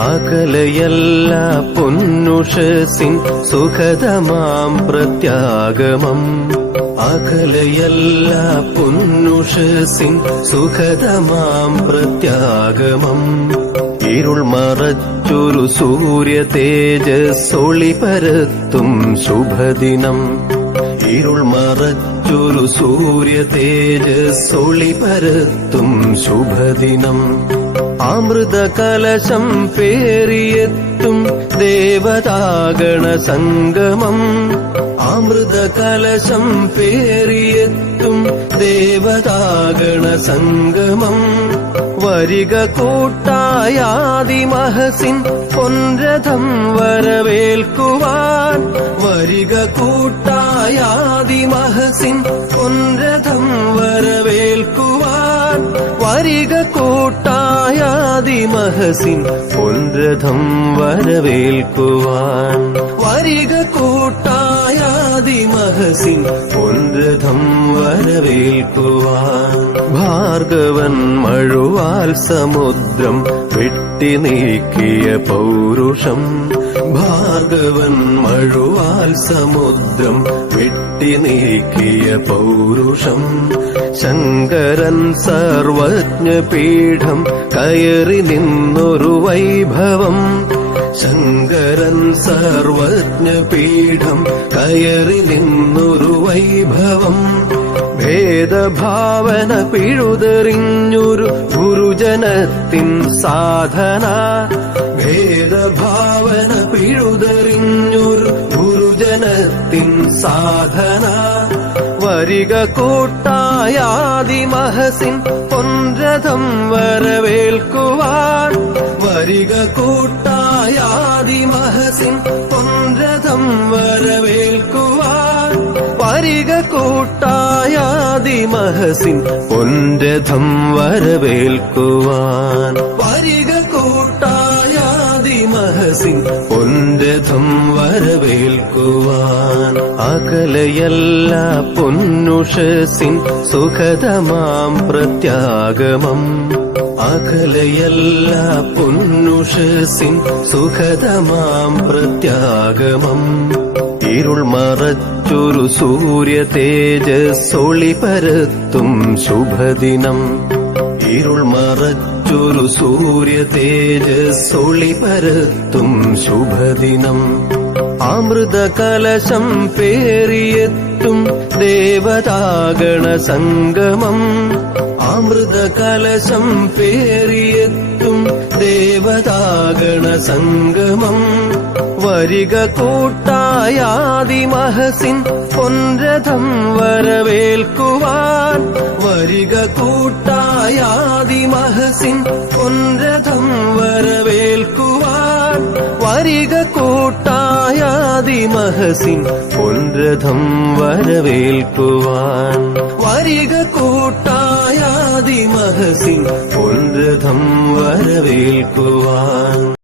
അകലയല്ല പൊന്നുഷസിൻ സുഖതമാം പ്രത്യാഗമം. അകലയല്ല പൊന്നുഷസിൻ സുഖതമാം പ്രത്യാഗമം. ഇരുൾ മറച്ചൊരു സൂര്യ തേജസ്സൊളി പരത്തും ശുഭദിനം. ഇരുൾ മറച്ചൊരു സൂര്യ തേജസ്സൊളി പരത്തും ശുഭദിനം. അമൃത കലശം പേറിയെത്തും ദേവതാഗണ സംഗമം. അമൃത കലശം പേറിയെത്തും ദേവതാഗണ സംഗമം. വരിക കൂട്ടായാദിമഹസിൻ പൊൻരഥം വരവേൽക്കുവാൻ. വരിക കൂട്ടായാദിമഹസിൻ പൊൻരഥം വരവേൽക്കുവാൻ. വരിക കൂട്ടായാദിമഹസിൻ പൊൻരഥം വരവേൽക്കുവാൻ. വരിക കൂട്ടായാദിമഹസിൻ പൊൻരഥം വരവേൽക്കുവാൻ. ഭാർഗവൻ മഴുവാൽ സമുദ്രം വെട്ടി നീക്കിയ പൗരുഷം. ഭാർഗവൻ മഴുവാൽ സമുദ്രം വെട്ടി നീക്കിയ പൗരുഷം. ശങ്കരൻ സർവജ്ഞപീഠം കയറി നിന്നൊരു വൈഭവം. ശങ്കരൻ സർവജ്ഞപീഠം കയറി നിന്നൊരു വൈഭവം. ഭേദഭാവന പിഴുതെറിഞ്ഞൊരു ഗുരുജനത്തിൻ സാധന. ഭേദഭാവന പിഴുതെറിഞ്ഞൊരു ഗുരുജനത്തിൻ സാധന. വരിക കൂട്ടായാദിമഹസിൻ പൊൻരഥം വരവേൽക്കുവാൻ. വരിക കൂട്ടായാദിമഹസിൻ പൊൻരഥം വരവേൽക്കുവാൻ. വരിക കൂട്ടായാദിമഹസിൻ പൊൻരഥം വരവേൽക്കുവാൻ. വരിക കൂട്ടായാദിമഹസിൻ പൊൻരഥം വരവേൽക്കുവാൻ. അകലയല്ല പൊന്നുഷസിൻ സുഖതമാം പ്രത്യാഗമം. അകലയല്ല പൊന്നുഷസിൻ സുഖതമാം പ്രത്യാഗമം. ഇരുൾ മറച്ചൊരു സൂര്യ തേജസ്സൊളി പരത്തും ശുഭദിനം. ഇരുൾ മറച്ചൊരു സൂര്യ തേജസ്സൊളി പരത്തും ശുഭദിനം. അമൃത കലശം പേറിയെത്തും ദേവതാഗണ സംഗമം. അമൃത കലശം പേറിയെത്തും ദേവതാഗണ സംഗമം. വരിക കൂട്ടായാദിമഹസിൻ പൊൻരഥം വരവേൽക്കുവാൻ. വരിക കൂട്ടായാദിമഹസിൻ പൊൻരഥം വരവേൽക്കുവാൻ. വരിക കൂട്ടായാദിമഹസിൻ പൊൻരഥം വരവേൽക്കുവാൻ. വരിക കൂട്ടായാദിമഹസിൻ പൊൻരഥം വരവേൽക്കുവാൻ.